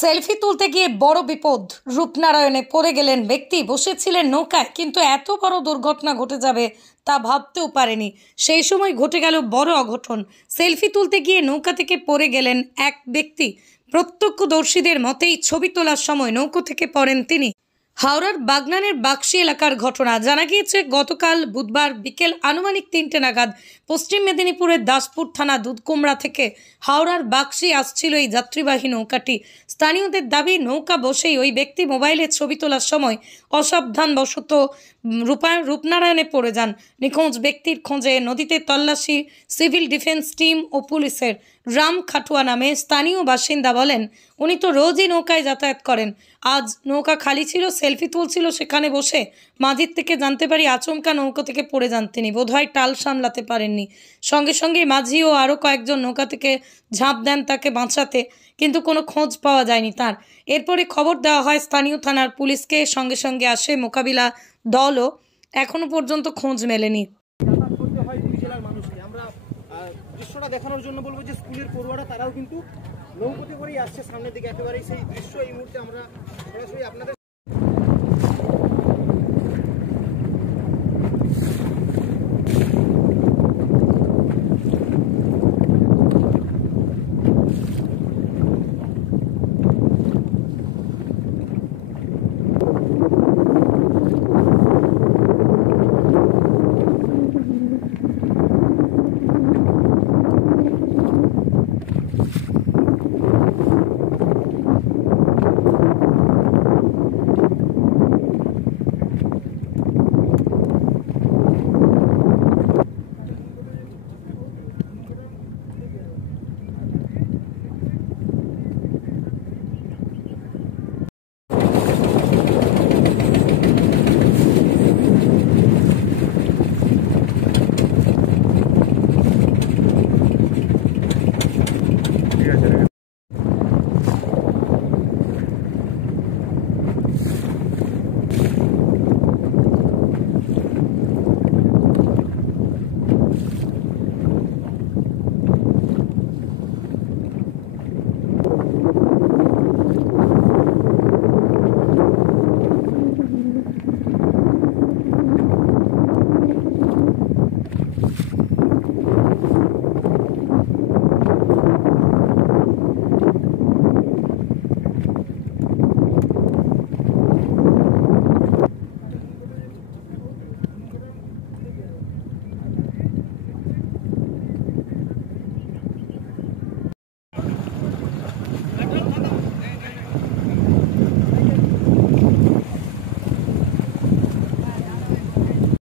Selfie তুলতে গিয়ে বড় বিপদ। রূপনারায়ণে পড়ে গেলেন ব্যক্তি। বসেছিলেন নৌকায়, কিন্তু এত বড় দুর্ঘটনা ঘটে যাবে তা ভাবতেও পারেনি। সেই সময় ঘটে গেল বড় অঘটন। সেলফি তুলতে গিয়ে নৌকা থেকে পড়ে গেলেন এক ব্যক্তি। প্রত্যক্ষদর্শীদের মতেই ছবি তোলার সময় নৌকো থেকে পড়েন তিনি। হাওড়ার বাগনানের বাক্সি এলাকার ঘটনা। জানা গিয়েছে গতকাল বুধবার বিকেল আনুমানিক 3টে নাগাদ পশ্চিম মেদিনীপুরের দাসপুর থানা দুধকুমড়া থেকে হাওড়ার বাক্সি আসছিল এই যাত্রীবাহী নৌকাটি। স্থানীয়দের দাবি, নৌকা বসেই ওই ব্যক্তি মোবাইলে ছবি তোলার সময় অসাবধানবশত রূপনারায়ণে পড়ে যান। নিখোঁজ ব্যক্তির খোঁজে নদীতে তল্লাশি সিভিল ডিফেন্স টিম ও পুলিশের। রাম খাটুয়া নামে স্থানীয় বাসিন্দা বলেন, উনি তো রোজই নৌকায় যাতায়াত করেন। আজ নৌকা খালি ছিল, সেলফি তুলছিল সেখানে বসে। মাঝির থেকে জানতে পারি আচমকা নৌকা থেকে পড়ে যান তিনি। বোধহয় টাল সামলাতে পারেননি। সঙ্গে সঙ্গে মাঝি ও আরও কয়েকজন নৌকা থেকে ঝাঁপ দেন তাকে বাঁচাতে, কিন্তু কোনো খোঁজ পাওয়া যায়নি তার। এরপরে খবর দেওয়া হয় স্থানীয় থানার পুলিশকে। সঙ্গে সঙ্গে আসে মোকাবিলা দলও। এখনো পর্যন্ত খোঁজ মেলেনি। দৃশ্যটা দেখানোর জন্য বলবো যে স্কুলের পড়ুয়ারা তারাও কিন্তু নৌকোতে করেই আসছে সামনের দিকে। একেবারেই সেই দৃশ্য এই মুহূর্তে আমরা সরাসরি আপনাদের